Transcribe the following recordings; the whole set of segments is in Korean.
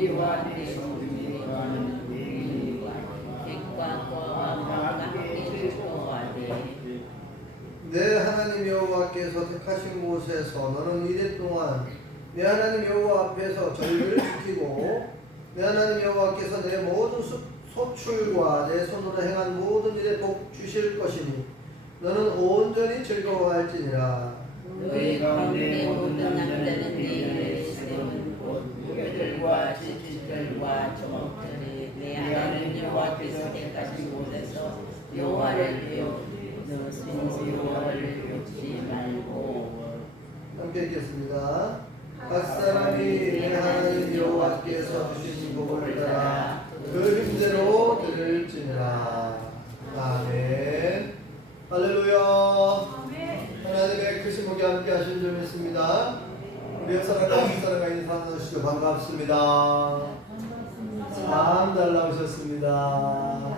우리와 내 손님과는 우리와 객과 과와 함께 주도하되 내 하나님 여호와께서 택하신 곳에서 너는 이래 동안 내 하나님 여호와 앞에서 절기를 지키고 내 하나님 여호와께서 내 모든 소출과 내 손으로 행한 모든 일에 복 주실 것이니 너는 온전히 즐거워할지니라. 너희 가운데 모든 남자는 내 이름을 세운 무교들과 지식들과 종업들이 내 하나님 여호와께서 택하신 곳에서 여호와를 배우고 여호와를 배우지 말고. 함께 읽겠습니다. 각 사람이 내 하나님 여호와께서 주신 복을 따라 그 힘대로 들을지니라. 아멘. 할렐루야. 하나님의 크신 복이 함께 하신 줄 믿습니다. 우리 옆 사람과 뒷 사람과 인사 나누시고 반갑습니다. 참 잘 나오셨습니다.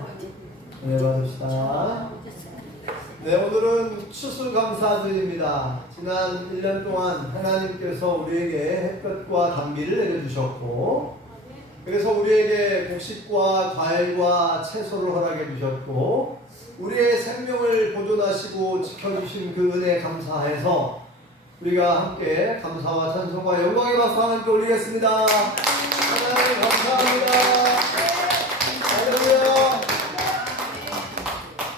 네, 받읍시다. 네, 오늘은 추수감사절입니다. 지난 1년 동안 하나님께서 우리에게 햇볕과 단비를 내려주셨고, 그래서 우리에게 곡식과 과일과 채소를 허락해 주셨고, 우리의 생명을 보존하시고 지켜주신 그 은혜에 감사해서 우리가 함께 감사와 찬송과 영광의 박수 하나님께 올리겠습니다. 하나님 감사합니다. 할렐루야.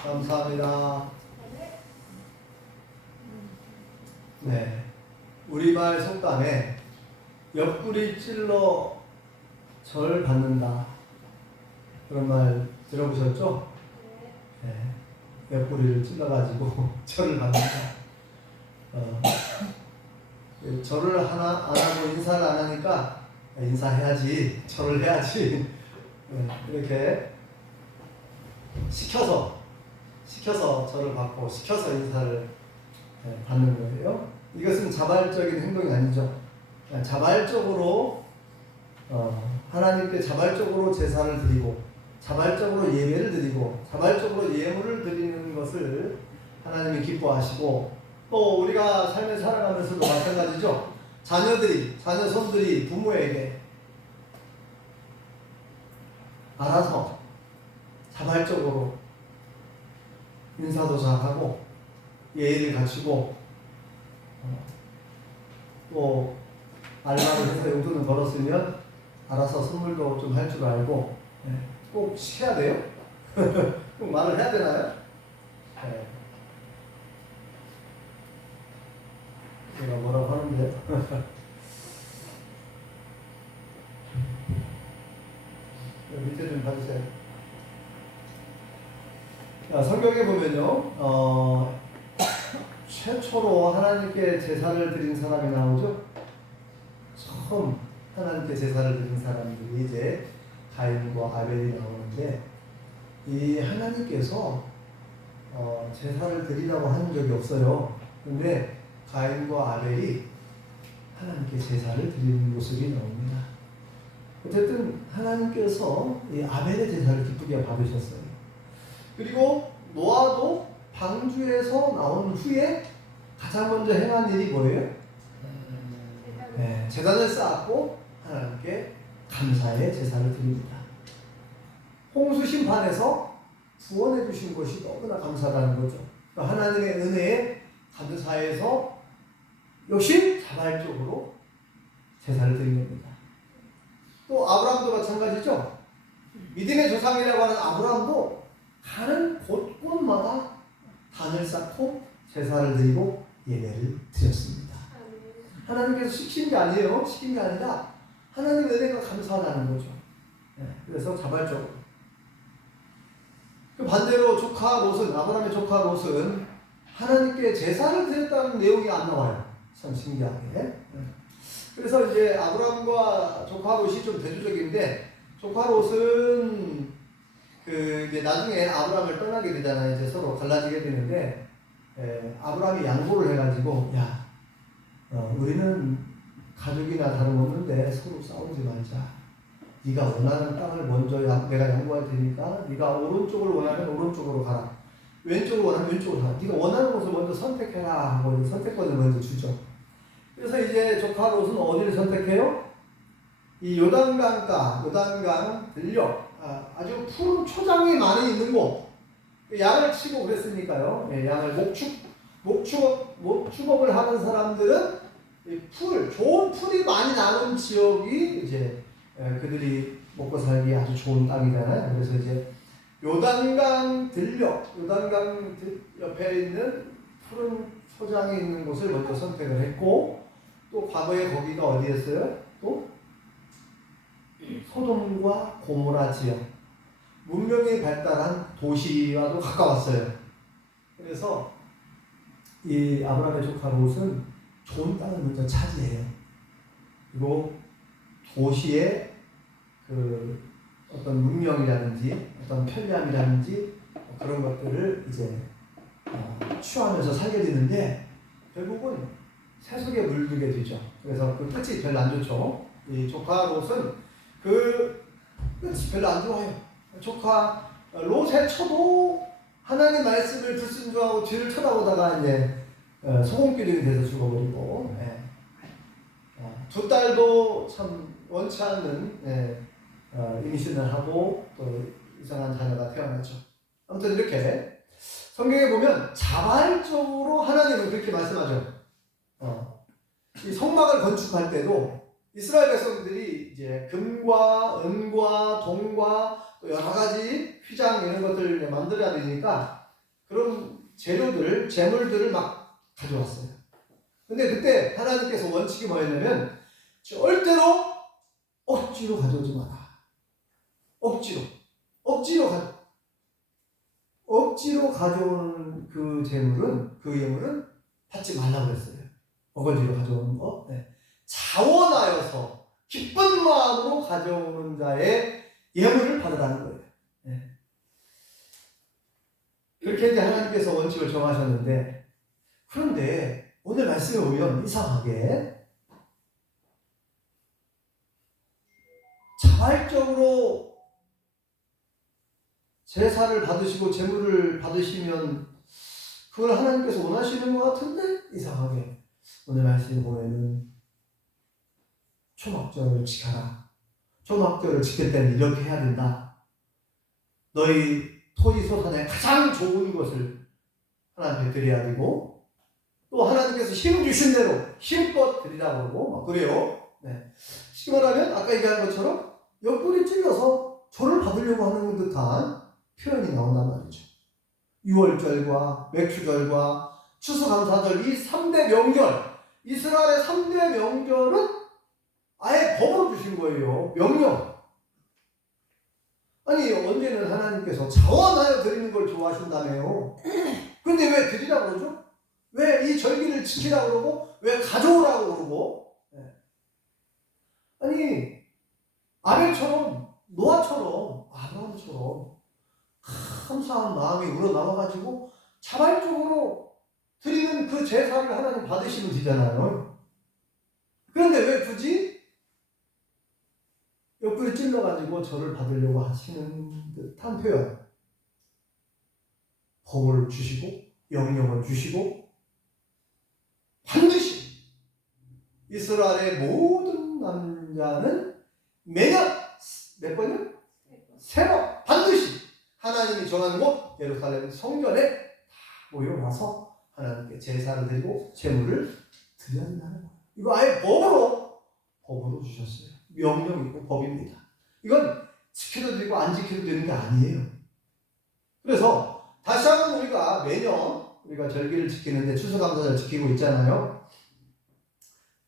감사합니다. 네, 우리말 속담에 옆구리 찔러 절 받는다, 그런 말 들어보셨죠? 네, 옆구리를 찔러가지고 절을 받는다. 절을 안 하고 인사를 안 하니까 인사해야지, 절을 해야지, 이렇게 시켜서 절을 받고 시켜서 인사를 받는 거예요. 이것은 자발적인 행동이 아니죠. 자발적으로 하나님께 자발적으로 제사를 드리고 자발적으로 예배를 드리고 자발적으로 예물을 드리는 것을 하나님이 기뻐하시고, 또 우리가 삶을 살아가면서도 마찬가지죠. 자녀 손들이 부모에게 알아서 자발적으로 인사도 잘하고 예의를 갖추고 또 알바를 해서 용돈을 벌었으면 알아서 선물도 좀 할 줄 알고, 꼭 시켜야 돼요? 꼭 말을 해야 되나요? 제가 뭐라고 하는데요? 밑에 좀 봐주세요. 성경에 보면요, 최초로 하나님께 제사를 드린 사람이 나오죠. 처음 하나님께 제사를 드린 사람들이 이제 가인과 아벨이 나오는데, 이 하나님께서 제사를 드리라고 하는 적이 없어요. 근데 가인과 아벨이 하나님께 제사를 드리는 모습이 나옵니다. 어쨌든 하나님께서 이 아벨의 제사를 기쁘게 받으셨어요. 그리고 노아도 방주에서 나온 후에 가장 먼저 행한 일이 뭐예요? 제단을 쌓았고 하나님께 감사의 제사를 드립니다. 홍수 심판에서 구원해 주신 것이 너무나 감사하다는 거죠. 하나님의 은혜에 감사해서 역시 자발적으로 제사를 드린 겁니다. 또 아브라함도 마찬가지죠. 믿음의 조상이라고 하는 아브라함도 가는 곳곳마다 단을 쌓고 제사를 드리고 예배를 드렸습니다. 하나님께서 시킨 게 아니에요. 시킨 게 아니라 하나님의 은혜가 감사하다는 거죠. 그래서 자발적으로. 그 반대로 조카 롯은, 아브라함의 조카 롯은 하나님께 제사를 드렸다는 내용이 안 나와요. 참 신기하게. 그래서 이제 아브라함과 조카 롯이 좀 대조적인데, 조카 롯은 이제 나중에 아브라함을 떠나게 되잖아요. 이제 서로 갈라지게 되는데, 아브라함이 양보를 해가지고, 우리는 가족이나 다름없는데 서로 싸우지 말자. 네가 원하는 땅을 먼저 내가 양보할 테니까 네가 오른쪽을 원하면 오른쪽으로 가라. 왼쪽을 원하면 왼쪽으로 가라. 네가 원하는 곳을 먼저 선택해라 하고 선택권을 먼저 주죠. 그래서 이제 조카 롯은 어디를 선택해요? 이 요단강가, 요단강 들녘, 아주 푸른 초장이 많이 있는 곳, 양을 치고 그랬으니까요. 예, 양을 목축업을 하는 사람들은 이 좋은 풀이 많이 나는 지역이 이제 그들이 먹고 살기 아주 좋은 땅이잖아요. 그래서 이제 요단강 옆에 있는 푸른 초장이 있는 곳을 먼저 선택을 했고, 또 과거에 거기가 어디였어요? 또 소돔과 고모라 지역, 문명이 발달한 도시와도 가까웠어요. 그래서 이 아브라함의 조카 롯은 좋은 땅을 먼저 차지해요. 그리고 도시의 그 어떤 문명이라든지 어떤 편리함이라든지 그런 것들을 이제 취하면서 살게 되는데, 결국은 세속에 물들게 되죠. 그래서 그 끝이 별로 안 좋죠. 이 조카 롯은 그 끝이 별로 안 좋아요. 조카 롯의 처도 하나님 말씀을 불순종하고 뒤를 쳐다보다가 이제 소금기둥이 돼서 죽어버리고, 두 딸도 참 원치 않는 임신을 하고 또 이상한 자녀가 태어났죠. 아무튼 이렇게 성경에 보면 자발적으로 하나님은 그렇게 말씀하죠. 이 성막을 건축할 때도 이스라엘 백성들이 이제 금과 은과 동과 또 여러 가지 휘장 이런 것들을 만들어야 되니까 그런 재료들, 재물들을 막 가져왔어요. 근데 그때 하나님께서 원칙이 뭐였냐면 절대로 억지로 가져오지 마라. 억지로 가져오는 그 재물은, 그 예물은 받지 말라고 했어요. 어거지로 가져오는 거. 네. 자원하여서 기쁜 마음으로 가져오는 자의 예물을 받으라는 거예요. 네. 그렇게 이제 하나님께서 원칙을 정하셨는데, 그런데 오늘 말씀에 보면 이상하게 자발적으로 제사를 받으시고 제물을 받으시면 그걸 하나님께서 원하시는 것 같은데, 이상하게 오늘 말씀에 보면은 초막절을 지켜라. 초막절을 지킬 때는 이렇게 해야 된다. 너희 토지 소산에 가장 좋은 것을 하나님께 드려야 되고, 또 하나님께서 힘 주신 대로 힘껏 드리라고 그러고 막 그래요. 네. 쉽게 말하면 아까 얘기한 것처럼 옆구리 찔러서 절을 받으려고 하는 듯한 표현이 나온단 말이죠. 유월절과 맥주절과 추수감사절, 이 3대 명절, 이스라엘의 3대 명절은 아예 법으로 주신 거예요. 명령. 아니, 언제는 하나님께서 자원하여 드리는 걸 좋아하신다며요. 근데 왜 드리라고 그러죠? 왜 이 절기를 지키라고 그러고, 왜 가져오라고 그러고? 아니, 아벨처럼, 노아처럼, 아브라함처럼 감사한 마음이 우러나와가지고 자발적으로 드리는 그 제사를 하나님 받으시면 되잖아요. 그런데 왜 굳이 옆구리 찔러가지고 저를 받으려고 하시는 듯한 표현. 법을 주시고 명령을 주시고 반드시 이스라엘의 모든 남자는 매년 몇 번이요? 3번 반드시 하나님이 정한 곳 예루살렘 성전에 다 모여와서 하나님께 제사를 드리고 제물을 드려야 된다는 거예요. 이거 아예 법으로 주셨어요. 명령이고 법입니다. 이건 지켜도 되고 안 지켜도 되는 게 아니에요. 그래서 다시 한번 우리가 매년 우리가 절기를 지키는데 추수감사절 지키고 있잖아요.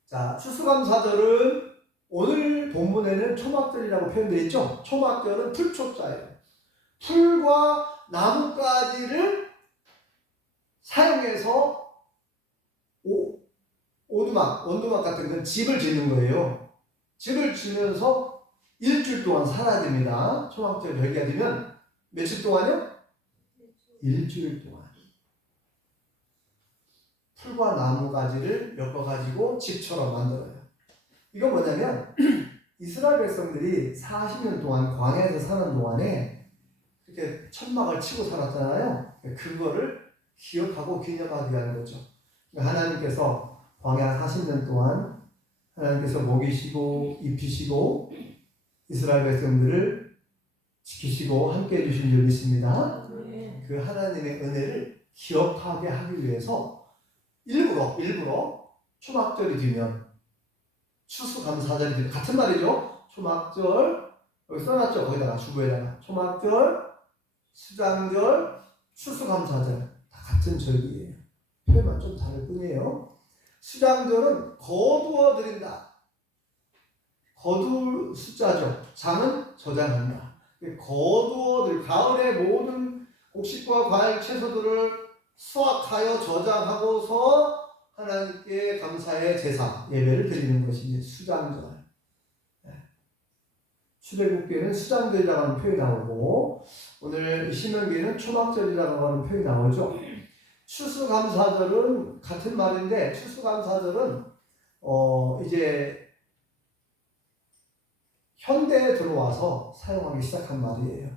자, 추수감사절은 오늘 본문에는 초막절이라고 표현되어 있죠. 초막절은 풀초자예요. 풀과 나뭇가지를 사용해서 원두막 같은 건 집을 짓는 거예요. 집을 지면서 일주일 동안 살아야 됩니다. 초막절 절기가 되면 며칠 동안요? 일주일 동안. 풀과 나무가지를 엮어가지고 집처럼 만들어요. 이건 뭐냐면 이스라엘 백성들이 40년 동안 광야에서 사는 동안에 이렇게 천막을 치고 살았잖아요. 그거를 기억하고 기념하기 위한 거죠. 하나님께서 광야 40년 동안 하나님께서 먹이시고 입히시고 이스라엘 백성들을 지키시고 함께 해주신 줄 믿습니다. 그 하나님의 은혜를 기억하게 하기 위해서 일부러 초막절이 되면 추수감사절이 되면 같은 말이죠. 초막절 여기 써놨죠. 거기다가 주보에다가 초막절, 수장절, 추수감사절 다 같은 절기예요. 표현만 좀 다를 뿐이에요. 수장절은 거두어 드린다. 거둘 숫자죠. 장은 저장한다. 거두어 가을의 모든 곡식과 과일, 채소들을 수확하여 저장하고서 하나님께 감사의 제사, 예배를 드리는 것이 이제 수장절. 출애굽기에는 수장절이라고 하는 표현이 나오고 오늘 신명기에는 초막절이라고 하는 표현이 나오죠. 추수감사절은 같은 말인데 추수감사절은 이제 현대에 들어와서 사용하기 시작한 말이에요.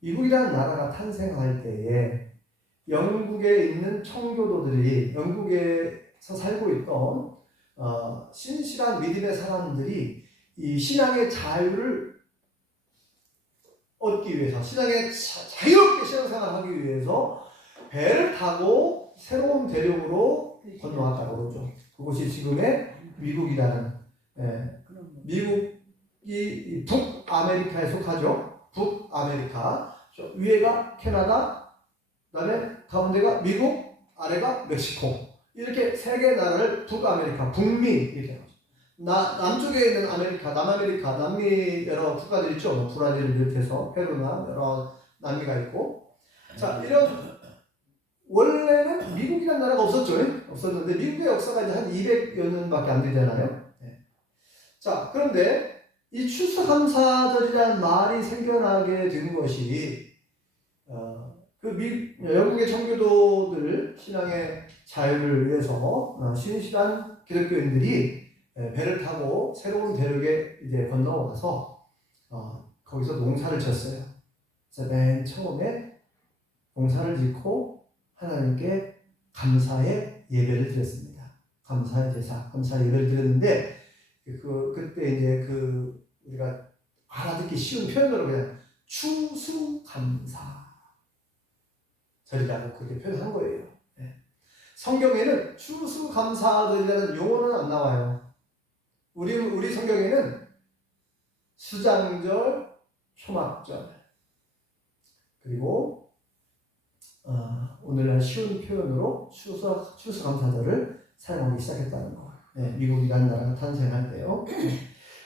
미국이라는 나라가 탄생할 때에 영국에 있는 청교도들이 영국에서 살고 있던 신실한 믿음의 사람들이 이 신앙의 자유를 얻기 위해서 신앙의 자유롭게 신앙생활을 하기 위해서 배를 타고 새로운 대륙으로 건너왔다고 그러죠. 그것이 지금의 미국이라는 미국이 북아메리카에 속하죠. 북아메리카 위에가 캐나다, 그다음에 가운데가 미국, 아래가 멕시코 이렇게 세 개 나라를 북아메리카, 북미 이렇게 하죠. 남쪽에 있는 아메리카, 남아메리카, 남미 여러 국가들 있죠. 브라질을 비롯해서 페루나 여러 남미가 있고 자 이런 원래는 미국이라는 나라가 없었는데 미국의 역사가 이제 한 200여 년밖에 안 되잖아요. 자 그런데 이 추수감사절이라는 말이 생겨나게 된 것이 영국의 청교도들 신앙의 자유를 위해서 신실한 기독교인들이 배를 타고 새로운 대륙에 이제 건너와서 거기서 농사를 졌어요. 그래서 맨 처음에 농사를 짓고 하나님께 감사의 예배를 드렸습니다. 감사의 제사, 감사 예배를 드렸는데 그때 이제 우리가 알아듣기 쉬운 표현으로 그냥 추수감사 절이라고 그렇게 표현한 거예요. 성경에는 추수감사절이라는 용어는 안 나와요. 우리 성경에는 수장절, 초막절 그리고 오늘날 쉬운 표현으로 추수감사절을 사용하기 시작했다는 거. 미국이라는 나라가 탄생할 때요.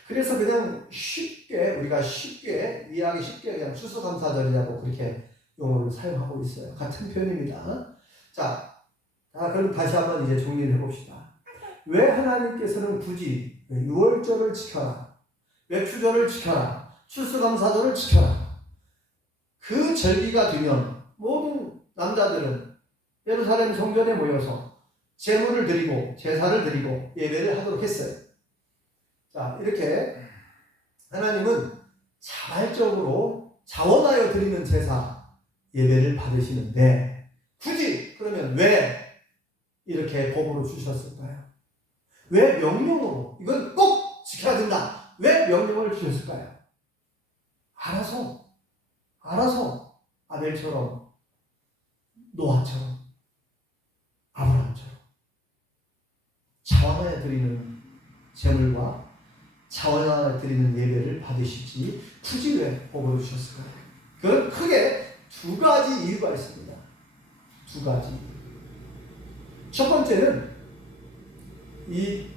그래서 그냥 우리가 쉽게 이해하기 쉽게 그냥 추수감사절이라고 그렇게 용어를 사용하고 있어요. 같은 표현입니다. 자, 그럼 다시 한번 이제 정리를 해봅시다. 왜 하나님께서는 굳이 유월절을 지켜라, 외추절을 지켜라, 추수감사절을 지켜라. 그 절기가 되면 모든 남자들은 예루살렘 성전에 모여서 제물을 드리고 제사를 드리고 예배를 하도록 했어요. 자, 이렇게 하나님은 자발적으로 자원하여 드리는 제사 예배를 받으시는데 굳이 그러면 왜 이렇게 법으로 주셨을까요? 왜 명령으로 이건 꼭 지켜야 된다. 왜 명령을 주셨을까요? 알아서 아벨처럼 노아처럼 아브라함처럼 자원하여 드리는 제물과 자원하여 드리는 예배를 받으시지 굳이 왜 법으로 주셨을까요? 그건 크게 두 가지 이유가 있습니다. 두 가지. 첫 번째는 이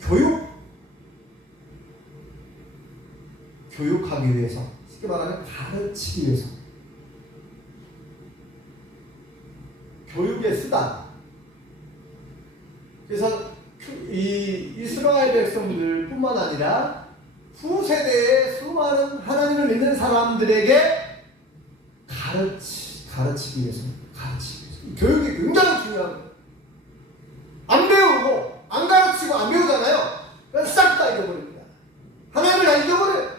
교육하기 위해서, 쉽게 말하면 가르치기 위해서. 교육의 수단. 그래서 이 이스라엘 백성들뿐만 아니라 후세대의 수많은 하나님을 믿는 사람들에게 가르치기 위해서. 교육이 굉장히 중요한 거예요. 안 배우고, 안 가르치고, 안 배우잖아요. 싹 다 잃어버립니다. 하나님을 다 잊어버려요.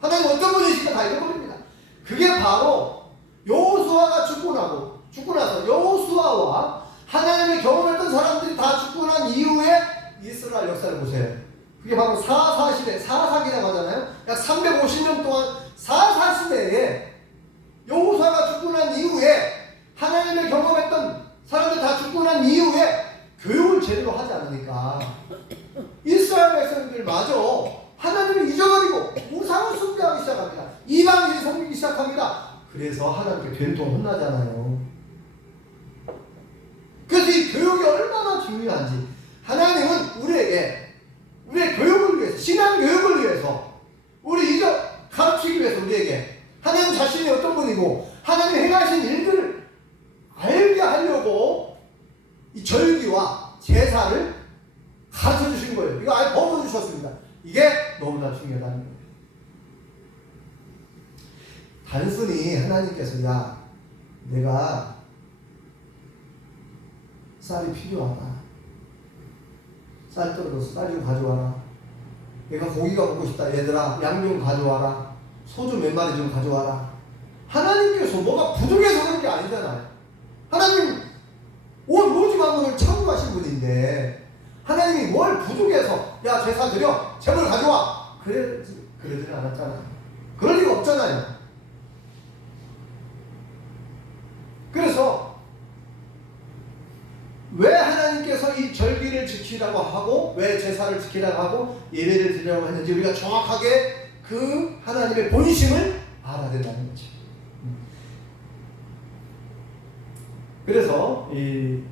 하나님 어떤 분이신가 다 잃어버립니다. 그게 바로 여호수아가 죽고 나서 여호수아와 난 이후에 이스라엘 역사를 보세요. 그게 바로 사사시대, 사사기라고 하잖아요. 약 350년 동안 사사시대에 여호수아가 죽고 난 이후에 하나님을 경험했던 사람들 다 죽고 난 이후에 교육을 제대로 하지 않으니까 이스라엘 백성들마저 하나님을 잊어버리고 우상을 숭배하기 시작합니다. 이방인을 섬기기 시작합니다. 그래서 하나님께 된통 혼나잖아요. 그래서 이 교육이 얼마나 중요한지 하나님은 우리에게 우리의 교육을 위해서 신앙 교육을 위해서 우리 가르치기 위해서 우리에게 하나님 자신이 어떤 분이고 하나님 행하신 일들을 알게 하려고 이 절기와 제사를 가르쳐 주신 거예요. 이거 아예 법으로 주셨습니다. 이게 너무나 중요하다는 거예요. 단순히 하나님께서 야 내가 쌀이 필요하다. 쌀 떨어져서 쌀 좀 가져와라. 내가 고기가 먹고 싶다. 얘들아 양 좀 가져와라. 소 좀 몇 마리 좀 가져와라. 하나님께서 뭐가 부족해서 그런 게 아니잖아요. 하나님 온 오직 만물을 창조하신 분인데 하나님이 뭘 부족해서 야 제사 드려 제물 가져와 그러지는 않았잖아요. 그럴 리가 없잖아요. 그래서 왜 하나님께서 이 절기를 지키라고 하고 왜 제사를 지키라고 하고 예배를 드리라고 했는지 우리가 정확하게 그 하나님의 본심을 알아야 된다는 거죠. 그래서 이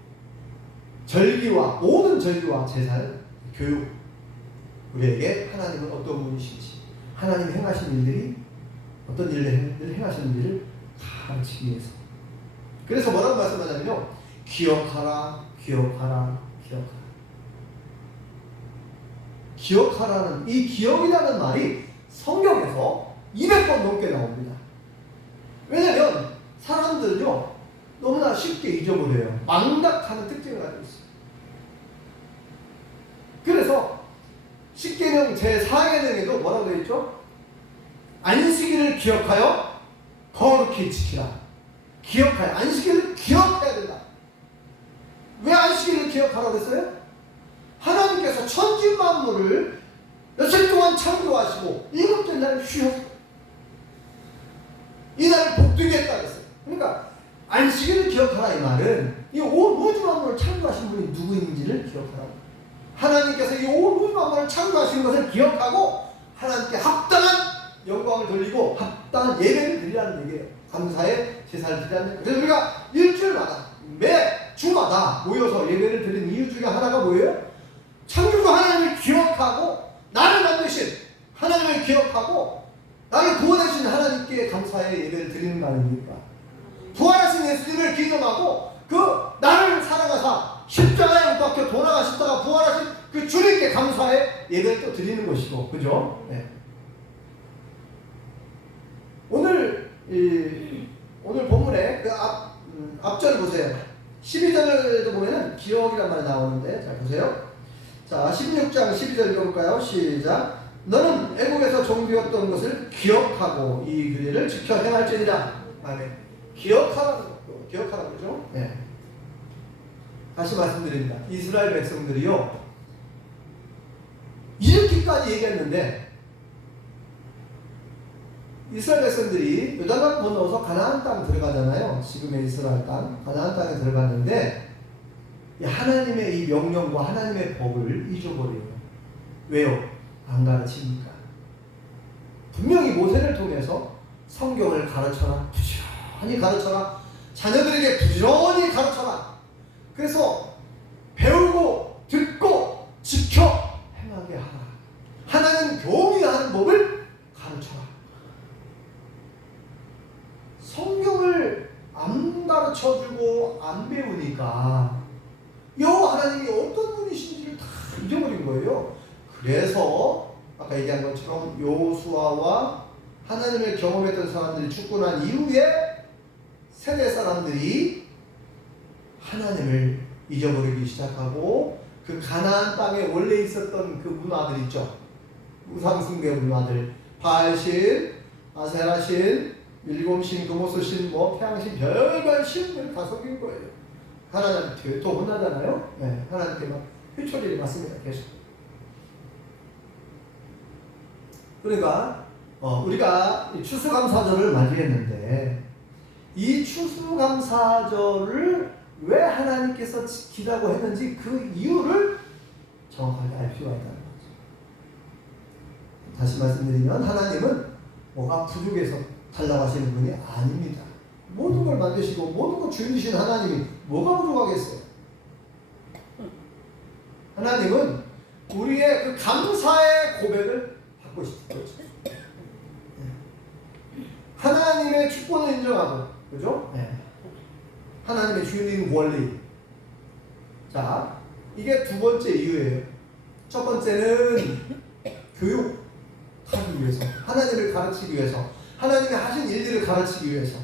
절기와 모든 절기와 제사를 교육 우리에게 하나님은 어떤 분이신지 하나님 행하신 일들이 어떤 일을 행하시는지를 가르치기 위해서 그래서 뭐라고 말씀하냐면요 기억하라 기억하라 기억하라 기억하라는 이 기억이라는 말이 성경에서 200번 넘게 나옵니다. 왜냐면 사람들은요 너무나 쉽게 잊어버려요. 망각하는 특징을 가지고 있어요. 그래서 십계명 제4계명에도 뭐라고 되어 있죠? 안식일을 기억하여 거룩히 지키라. 기억하여 안식일을 기억해야 된다. 왜 안식일을 기억하라고 했어요? 하나님께서 천지 만물을 며칠 동안 창조하시고 일곱째 날 쉬었어요. 이 날을 복되게 했다 그랬어요. 그러니까 안식일을 기억하라 이 말은 이 온 우주 만물을 창조하신 분이 누구인지를 기억하라고. 하나님께서 이 온 우주 만물을 창조하신 것을 기억하고 하나님께 합당한 영광을 돌리고 합당한 예배를 드리라는 얘기예요. 감사의 제사를 드리라는 얘기예요. 그래서 우리가 일주일마다 매 주마다 모여서 예배를 드리는 이유 중에 하나가 뭐예요? 창조주 하나님을 기억하고 나를 만드신 하나님을 기억하고 나를 구원하신 하나님께 감사의 예배를 드리는 거 아닙니까? 부활하신 예수님을 기념하고 그 나를 사랑하사 십자가에 못 박혀 돌아가셨다가 부활하신 그 주님께 감사의 예배를 또 드리는 것이고, 그죠? 네. 오늘 본문에 그 앞절 보세요. 12절도 보면은 기억이란 말이 나오는데, 자 보세요. 자 16장 12절 읽어볼까요? 시작. 너는 애국에서 종되었던 것을 기억하고 이 규례를 지켜 행할지니라. 아멘. 기억하라는 거죠. 네. 다시 말씀드립니다. 이스라엘 백성들이요 이렇게까지 얘기했는데 이스라엘 백성들이 요단강 건너서 가나안 땅 들어가잖아요. 지금의 이스라엘 땅 가나안 땅에 들어갔는데 하나님의 이 명령과 하나님의 법을 잊어버려요. 왜요? 안 가르치니까. 분명히 모세를 통해서 성경을 가르쳐라. 부지런히 가르쳐라. 자녀들에게 부지런히 가르쳐라. 그래서 배우고 듣고 지켜 행하게 하라. 하나님 교리하는 법을 가르쳐라. 성경을 안 가르쳐주고 안 배우니까 여호와 하나님이 어떤 분이신지를 다 잊어버린 거예요. 그래서 아까 얘기한 것처럼 여호수아와 하나님을 경험했던 사람들이 죽고 난 이후에 세대 사람들이 하나님을 잊어버리기 시작하고 그 가나안 땅에 원래 있었던 그 문화들 있죠. 우상숭배 문화들, 바알신, 아세라신, 밀곰신, 금오스신, 태양신, 별별 신들을 다 섬긴 거예요. 하나님한테 또 혼나잖아요. 네, 하나님께 막 회초리를 맞습니다. 계속. 그러니까 우리가 이 추수감사절을 맞이했는데 이 추수감사절을 왜 하나님께서 지키라고 했는지 그 이유를 정확하게 알 필요가 있다는 거죠. 다시 말씀드리면 하나님은 뭐가 부족해서 달라고 하시는 분이 아닙니다. 모든 걸 만드시고 모든 걸 주인이신 하나님이 뭐가 부족하겠어요? 하나님은 우리의 그 감사의 고백을 받고 싶은 거죠. 하나님의 축복을 인정하고, 그죠? 하나님의 주인인 원리. 자, 이게 두 번째 이유예요. 첫 번째는 교육하기 위해서, 하나님을 가르치기 위해서, 하나님이 하신 일들을 가르치기 위해서.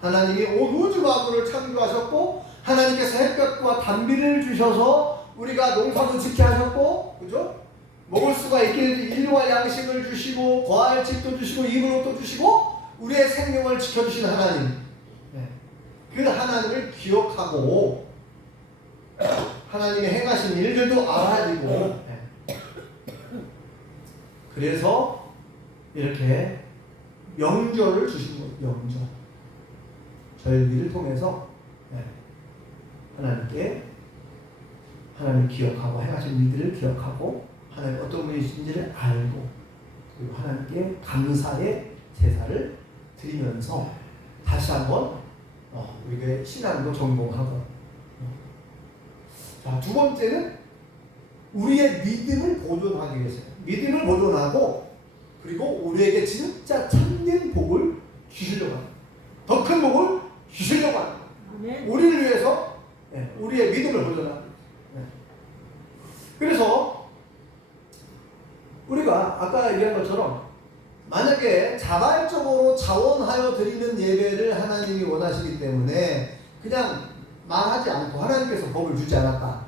하나님이 온 우주 만물을 창조하셨고, 하나님께서 햇볕과 단비를 주셔서 우리가 농사도 짓게 하셨고, 그죠? 먹을 수가 있게 일용할 양식을 주시고, 거할 집도 주시고, 입을 옷도 주시고, 우리의 생명을 지켜주신 하나님. 그 하나님을 기억하고 하나님이 행하신 일들도 알아지고, 그래서 이렇게 명절을 주신 거예요. 명절. 절기를 통해서 하나님을 기억하고 행하신 일들을 기억하고 하나님 어떤 분이신지를 알고 그리고 하나님께 감사의 제사를 드리면서 다시 한번 우리의 신앙도 전공하고, 자, 두 번째는 우리의 믿음을 보존하기 위해서, 믿음을 보존하고 그리고 우리에게 진짜 참된 복을 주시려고 합니다. 더 큰 복을 주시려고 합니다. 우리를 위해서 우리의 믿음을 보존합니다. 그래서 우리가 아까 얘기한 것처럼 만약에 자발적으로 자원하여 드리는 예배를 하나님이 원하시기 때문에 그냥 말하지 않고 하나님께서 법을 주지 않았다.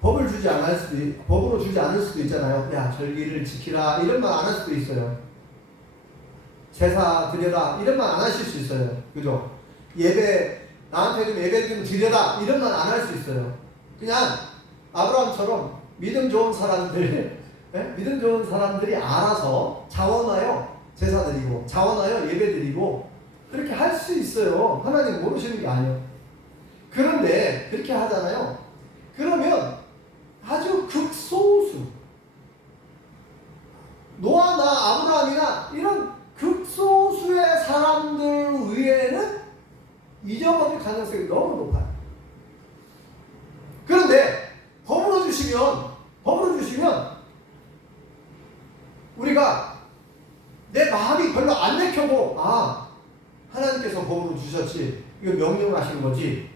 법을 주지 않을 수도 법으로 주지 않을 수도 있잖아요. 야, 절기를 지키라 이런 말 안 할 수도 있어요. 제사 드려라 이런 말 안 하실 수 있어요. 그죠? 예배 나한테 좀 예배 좀 드려라 이런 말 안 할 수 있어요. 그냥 아브라함처럼 믿음 좋은 사람들이 알아서 자원하여 제사 드리고 자원하여 예배 드리고 그렇게 할 수 있어요. 하나님 모르시는 게 아니에요. 그런데 그렇게 하잖아요. 그러면 아주 극소수 노아나 아브라함이나 이런 극소수의 사람들 위에는 잊어버릴 가능성이 너무 높아요. 그런데 법으로 주시면 우리가 내 마음이 별로 안 내켜도 하나님께서 법으로 주셨지 이거 명령하신 거지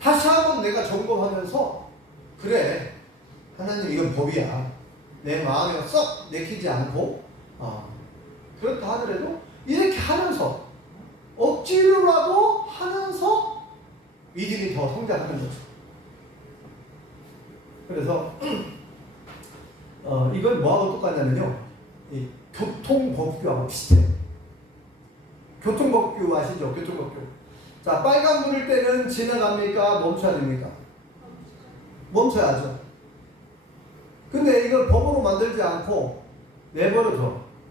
다시 한번 내가 점검하면서 그래 하나님 이건 법이야 내 마음에 썩 내키지 않고 그렇다 하더라도 이렇게 하면서 억지로라도 하면서 믿음이 더 성장하는 거죠. 그래서 이건 뭐하고 똑같냐면요 이 교통법규하고 비슷해요. 교통법규 아시죠? 교통법규. 자, 빨간 불일 때는 지나갑니까? 멈춰야 됩니까? 멈춰야죠. 근데 이걸 법으로 만들지 않고 내버려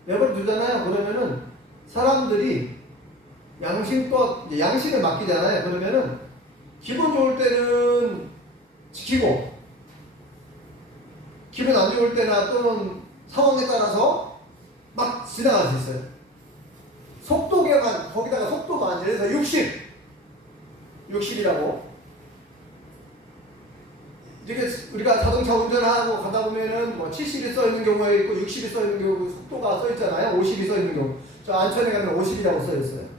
두잖아요. 그러면은 사람들이 양심을 맡기잖아요. 그러면은 기분 좋을 때는 지키고 기분 안 좋을 때나 또는 상황에 따라서 막 지나갈 수 있어요. 속도계만 거기다가 속도만 예를 들어서 60이라고 이렇게 우리가 자동차 운전하고 가다 보면은 뭐 70이 써 있는 경우가 있고 60이 써 있는 경우 속도가 써 있잖아요. 50이 써 있는 경우. 저 안천에 가면 50이라고 써 있어요.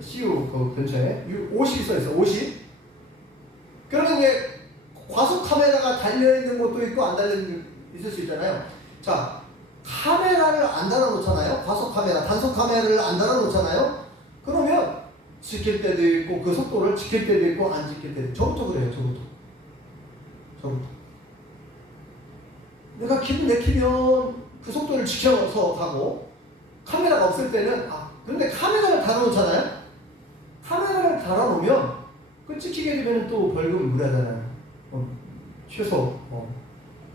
CU 그 근처에 50이 써 있어. 50. 그러면 이제 과속 카메라가 달려 있는 것도 있고 안 달려 있는 있을 수 있잖아요. 자, 카메라를 안 달아놓잖아요. 과속 카메라, 단속 카메라를 안 달아놓잖아요. 그러면 지킬 때도 있고 그 속도를 지킬 때도 있고 안 지킬 때도 있고 저부터 그래요. 저부터 내가 기분 내키면 그 속도를 지켜서 가고 카메라가 없을 때는 그런데 카메라를 달아놓잖아요. 카메라를 달아놓으면 그 찍히게 되면 또 벌금 무료잖아요. 최소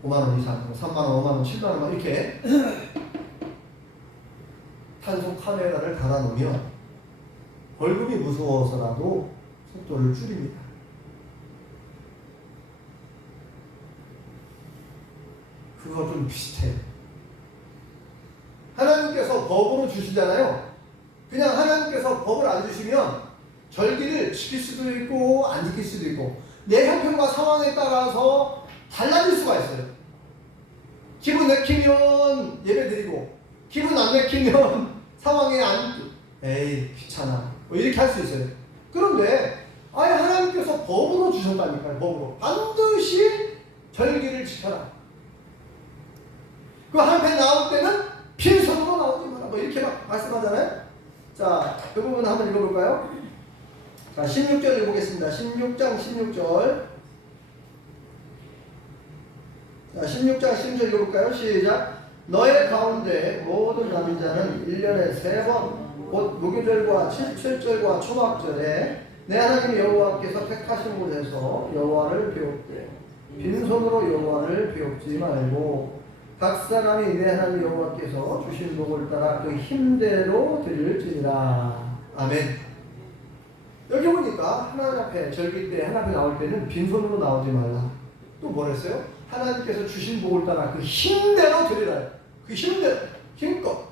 5만 원 이상, 3만 원, 5만 원, 7만 원 이렇게 탄소 카메라를 달아놓으면 벌금이 무서워서라도 속도를 줄입니다. 그거 좀 비슷해요. 하나님께서 법으로 주시잖아요. 그냥 하나님께서 법을 안 주시면 절기를 지킬 수도 있고 안 지킬 수도 있고 내 형편과 상황에 따라서 달라질 수가 있어요. 기분 내키면 예배 드리고 기분 안 내키면 상황에 에이 귀찮아 뭐 이렇게 할 수 있어요. 그런데 아예 하나님께서 법으로 주셨다니까요. 법으로 반드시 절기를 지켜라. 그 한편 나올 때는 빈손으로 나오지 마라 뭐 이렇게 막 말씀하잖아요. 자, 그 부분 한번 읽어볼까요? 자, 16절 읽어보겠습니다. 16장 16절. 자, 16장 16절 읽어볼까요? 시작. 너의 가운데 모든 남은 자는 1년에 3번 곧 무교절과 칠칠절과 초막절에 내 하나님 여호와께서 택하신 곳에서 여호와를 배웁되 빈손으로 여호와를 배웁지 말고 각 사람이 내 하나님 여호와께서 주신 복을 따라 그 힘대로 드릴지니라. 아멘. 여기 보니까 하나님 앞에 절기 때 하나님 나올 때는 빈손으로 나오지 말라. 또 뭐랬어요? 하나님께서 주신 복을 따라 그 힘대로 드리라. 그 힘대로 힘껏.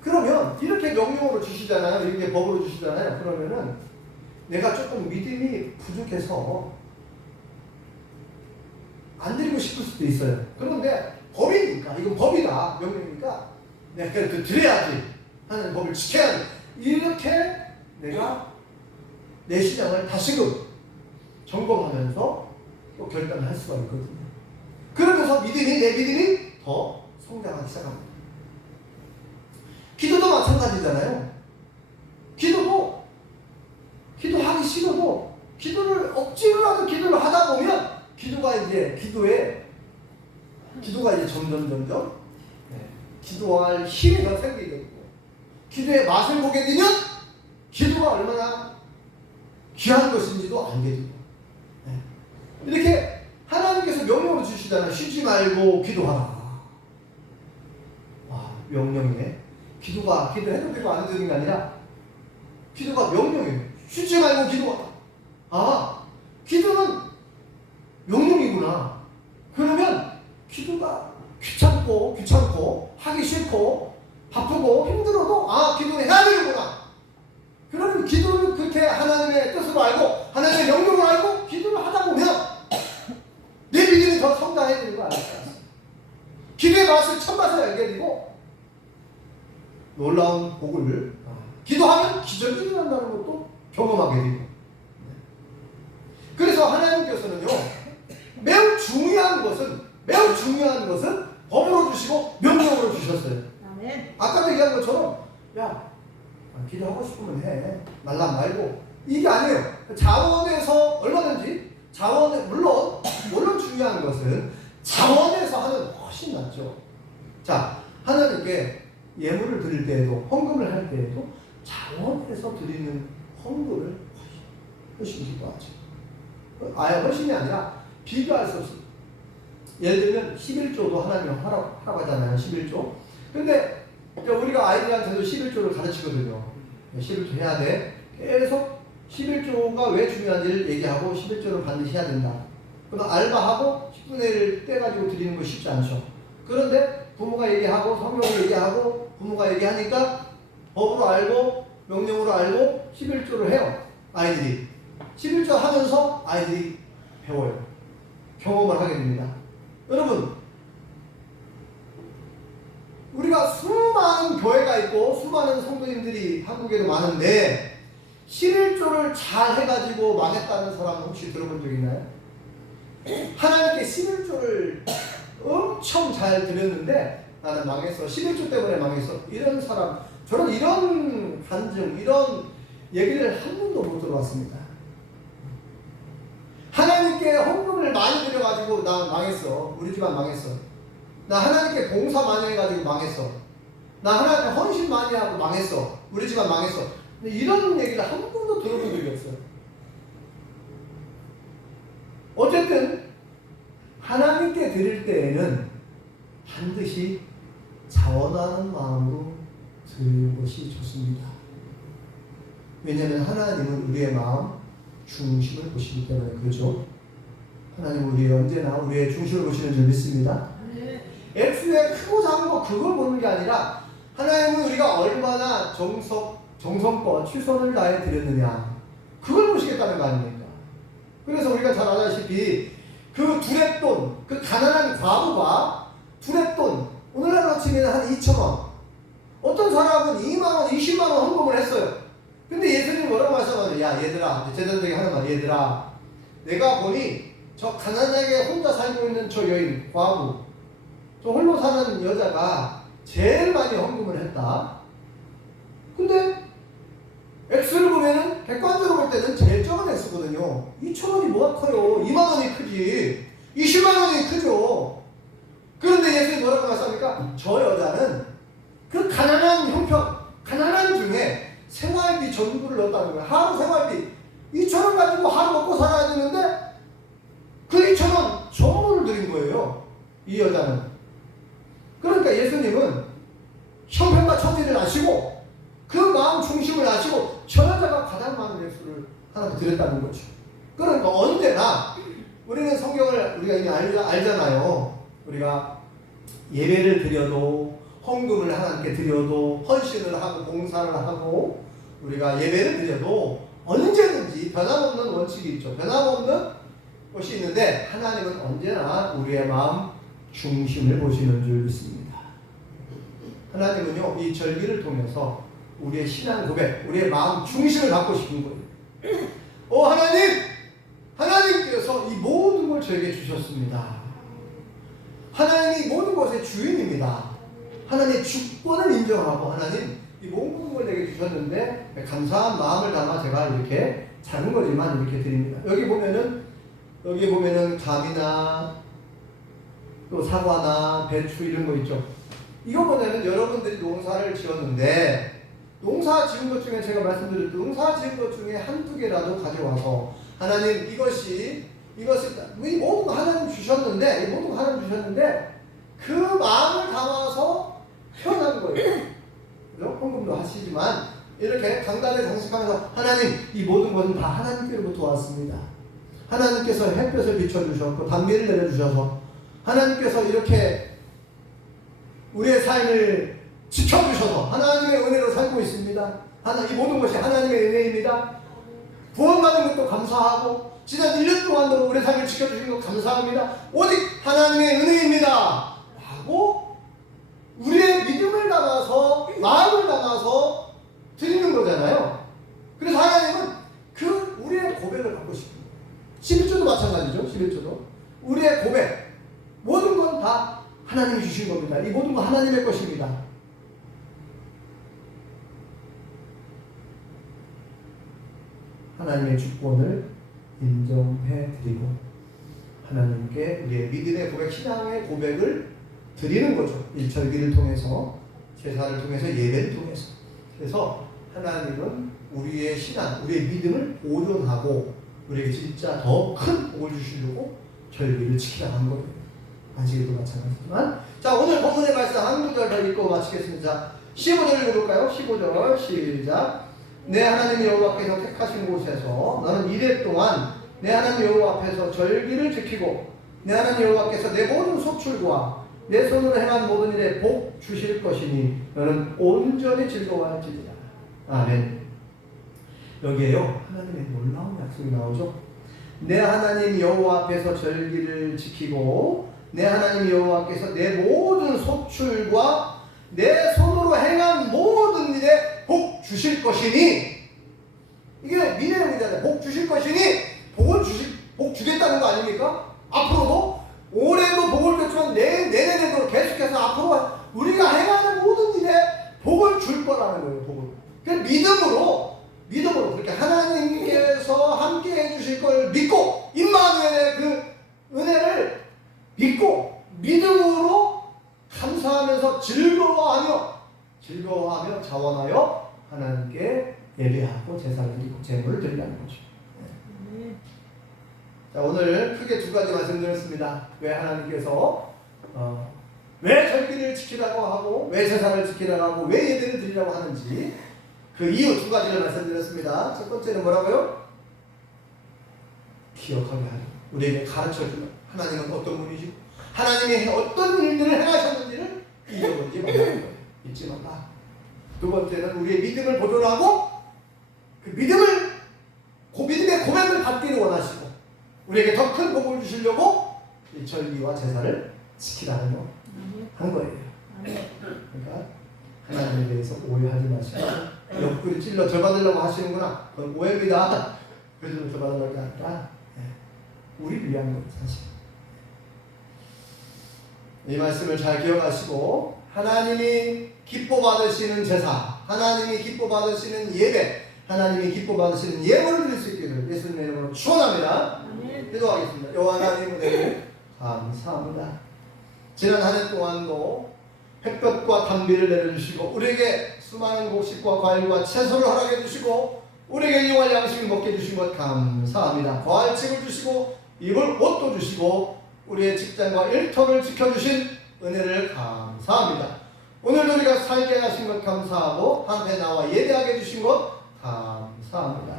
그러면 이렇게 명령으로 주시잖아요. 이렇게 법으로 주시잖아요. 그러면은 내가 조금 믿음이 부족해서 안 드리고 싶을 수도 있어요. 그런데 법이니까, 이건 법이다, 명령이니까 내가 그래도 드려야지 하는 법을 지켜야 돼. 이렇게 내가 내 신앙을 다시금 점검하면서 또 결단을 할 수가 있거든요. 그러면서 내 믿음이 더 성장하기 시작합니다. 기도도 마찬가지잖아요. 기도하기 싫어도 기도를 억지로라도 기도를 하다 보면 기도가 이제 점점 기도할 힘이 더 생기게 되고 기도의 맛을 보게 되면 기도가 얼마나 귀한 것인지도 알게 되고 이렇게 하나님께서 명령을 주시잖아요. 쉬지 말고 기도하라. 와, 명령이네. 기도해도 되고 안 해도 되는 게 아니라 기도가 명령이에요. 쉬지 말고 기도하라. 아, 기도는 명령이구나. 그러면 기도가 귀찮고 하기 싫고 바쁘고 힘들어도 기도를 해야 되는구나. 그러면 기도를 그렇게 하나님의 뜻으로 알고 하나님의 명령을 알고 기도를 하다 보면 내 믿음이 더 성장해야 되는 거 아닐까. 기도의 맛을 참맛을 알게 되고 놀라운 복을 기도하면 기적이 일어난다는 것도 경험하게 되고. 그래서 하나님께서는요 매우 중요한 것은 법으로 주시고 명령으로 주셨어요. 아멘. 아까도 얘기한 것처럼 야 기도하고 싶으면 해. 말란 말고 이게 아니에요. 자원에서 얼마든지 물론 중요한 것은 자원에서 하는 훨씬 낫죠. 자, 하나님께 예물을 드릴 때에도 헌금을 할 때에도 자원에서 드리는 헌금을 훨씬 기도하죠. 아예 훨씬이 아니라 비교할 수 없어요. 예를 들면 11조도 하나님 하라고 하잖아요. 11조. 근데 우리가 아이들한테도 11조를 가르치거든요. 11조 해야 돼. 계속 11조가 왜 중요한지를 얘기하고 11조를 반드시 해야 된다. 그럼 알바하고 10분의 1 떼가지고 드리는 거 쉽지 않죠. 그런데 부모가 얘기하고 성경을 얘기하고 부모가 얘기하니까 법으로 알고 명령으로 알고 11조를 해요. 아이들이. 11조 하면서 아이들이 배워요. 경험을 하게 됩니다. 여러분, 우리가 수많은 교회가 있고 수많은 성도님들이 한국에도 많은데 11조를 잘 해가지고 망했다는 사람 혹시 들어본 적 있나요? 하나님께 11조를 엄청 잘 드렸는데 나는 망했어. 11조 때문에 망했어. 이런 사람, 저는 이런 간증, 이런 얘기를 한 번도 못 들어봤습니다. 하나님께 헌금을 많이 드려가지고 나 망했어. 우리 집안 망했어. 나 하나님께 봉사 많이 해가지고 망했어. 나 하나님께 헌신 많이 하고 망했어. 우리 집안 망했어. 근데 이런 얘기를 한 번도 들어본 어쨌든 하나님께 드릴 때에는 반드시 자원하는 마음으로 드리는 것이 좋습니다. 왜냐하면 하나님은 우리의 마음 중심을 보시기 때문에 그렇죠. 하나님은 우리의 언제나 우리의 중심을 보시는 줄 믿습니다. X의 크고 작은 거 그걸 보는 게 아니라 하나님은 우리가 얼마나 정성껏 최선을 다해 드렸느냐 그걸 보시겠다는 거 아닙니까? 그래서 우리가 잘 알다시피 그 두렛돈, 그 가난한 과부가 두렛돈 오늘날로 치면 한 2,000원, 어떤 사람은 2만원, 20만원 헌금을 했어요. 근데 예수님이 뭐라고 말씀하세요? 야 얘들아, 제자들에게 하는 말, 얘들아 내가 보니 저 가난하게 혼자 살고 있는 저 여인, 과부, 저 홀로 사는 여자가 제일 많이 헌금을 했다. 근데 X를 보면은 객관적으로 볼 때는 제일 적은 X거든요. 2,000원이 뭐가 커요? 2만원이 크지 20만원이 크죠. 그런데 예수님이 뭐라고 말씀합니까? 저 여자는 그 가난한 형편, 가난한 중에 생활비 전부를 넣었다는 거예요. 하루 생활비 2,000원 가지고 하루 먹고 살아야 되는데 그 2,000원 전부를 드린 거예요. 이 여자는. 그러니까 예수님은 형편과 처지를 아시고 그 마음 중심을 아시고 저 여자가 가장 많은 액수를 하나님께 드렸다는 거죠. 그러니까 언제나 우리는 성경을 우리가 이미 알잖아요. 우리가 예배를 드려도 헌금을 하나님께 드려도 헌신을 하고 봉사를 하고 우리가 예배를 드려도 언제든지 변함없는 원칙이 있죠. 변함없는 것이 있는데 하나님은 언제나 우리의 마음 중심을 보시는 줄 믿습니다. 하나님은요 이 절기를 통해서 우리의 신앙 고백, 우리의 마음 중심을 갖고 싶은 거예요. 하나님께서 이 모든 걸 저에게 주셨습니다. 하나님이 모든 것의 주인입니다. 하나님의 주권을 인정하고 하나님 이 모든 걸 내게 주셨는데 감사한 마음을 담아 제가 이렇게 작은 거지만 이렇게 드립니다. 여기 보면은 감이나 또 사과나 배추 이런 거 있죠. 이거 뭐냐면 여러분들이 농사를 지었는데 농사 지은 것 중에 제가 말씀드렸던 농사 지은 것 중에 한두 개라도 가져와서 하나님 이것을 이 모든 거 하나님 주셨는데 이 모든 거 하나님 주셨는데 그 마음을 담아서 표현한 거예요. 헌금도 하시지만 이렇게 강단에 장식하면서 하나님 이 모든 것은 다 하나님께로부터 왔습니다. 하나님께서 햇볕을 비춰주셨고 단비를 내려주셔서 하나님께서 이렇게 우리의 삶을 지켜주셔서 하나님의 은혜로 살고 있습니다. 이 모든 것이 하나님의 은혜입니다. 구원받은 것도 감사하고 지난 1년 동안도 우리의 삶을 지켜주신 것 감사합니다. 오직 하나님의 은혜입니다. 라고 우리의 믿음을 담아서 마음을 담아서 드리는 거잖아요. 그래서 하나님은 그 우리의 고백을 갖고 싶은 거예요. 11조도 마찬가지죠. 11조도 우리의 고백 모든 건 다 하나님이 주신 겁니다. 이 모든 건 하나님의 것입니다. 하나님의 주권을 인정해드리고 하나님께 우리의 믿음의 고백, 신앙의 고백을 드리는 거죠. 일절기를 통해서, 제사를 통해서, 예배를 통해서. 그래서 하나님은 우리의 신앙, 우리의 믿음을 보존하고 우리에게 진짜 더 큰 복을 주시려고 절기를 지키라 한 거예요. 아직도 마찬가지지만. 자, 오늘 본문의 말씀 한 구절 더 읽고 마치겠습니다. 15절 읽어볼까요? 15절 시작. 내 하나님 여호와께서 택하신 곳에서 너는 이래 동안 내 하나님 여호와 앞에서 절기를 지키고 내 하나님 여호와께서 내 모든 소출과 내 손으로 행한 모든 일에 복 주실 것이니 너는 온전히 즐거워할지니라. 아멘. 여기에요 하나님의 놀라운 약속이 나오죠. 내 하나님 여호와 앞에서 절기를 지키고 내 하나님 여호와께서 내 모든 소출과 내 손으로 행한 모든 일에 복 주실 것이니, 이게 미래형이잖아요. 복 주실 것이니 복 주겠다는 거 아닙니까? 앞으로도 올해도 복을 줬지만 내년에도 계속해서 앞으로 우리가 행하는 모든 일에 복을 줄 거라는 거예요. 복을. 그래서 믿음으로 그렇게 하나님께서 함께 해주실 걸 믿고 임마누엘의 그 은혜를 믿고 믿음으로 감사하면서 즐거워하며 자원하여 하나님께 예배하고 제사를 드리고 제물을 드리라는 거죠. 자, 오늘 크게 두 가지 말씀드렸습니다. 왜 하나님께서 왜 절기를 지키라고 하고 왜 제사를 지키라고 하고 왜 예배를 드리라고 하는지 그 이유 두 가지를 말씀드렸습니다. 첫 번째는 뭐라고요? 기억하게 하려. 우리에게 가르쳐주는 하나님은 어떤 분이지? 하나님이 어떤 일들을 행하셨는지를 잊어버리지 말라는 거예요. 잊지 말라. 두 번째는 우리의 믿음을 보존하고 그 믿음의 고백을 받기를 원하시고 우리에게 더 큰 복을 주시려고 이 절기와 제사를 지키라는 한 거예요. 그러니까 하나님에 대해서 오해하지 마시고 옆구리 찔러 절 받으려고 하시는구나. 그건 오해입니다. 그래서 절 받으려고 하는 게 아니라 우리를 위한 거예요, 사실. 이 말씀을 잘 기억하시고 하나님이 기뻐 받으시는 제사, 하나님이 기뻐 받으시는 예배, 하나님이 기뻐 받으시는 예물을 드릴 수 있기를 예수님의 이름으로 축원합니다. 기도하겠습니다. 여호와 하나님 은혜를 감사합니다. 지난 한 해 동안도 햇볕과 단비를 내려주시고 우리에게 수많은 곡식과 과일과 채소를 허락해 주시고 우리에게 일용할 양식을 먹게 해주신 것 감사합니다. 거할 집을 주시고 입을 옷도 주시고 우리의 직장과 일터를 지켜주신 은혜를 감사합니다. 오늘도 우리가 살게 하신 것 감사하고 한해 나와 예배하게 해주신 것 감사합니다.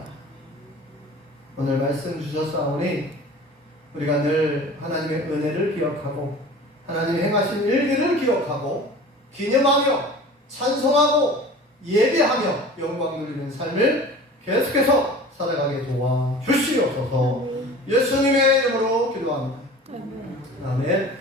오늘 말씀 주셨사오니 우리가 늘 하나님의 은혜를 기억하고 하나님이 행하신 일들을 기억하고 기념하며 찬송하고 예배하며 영광 누리는 삶을 계속해서 살아가게 도와주시옵소서. 예수님의 이름으로 기도합니다. 아멘.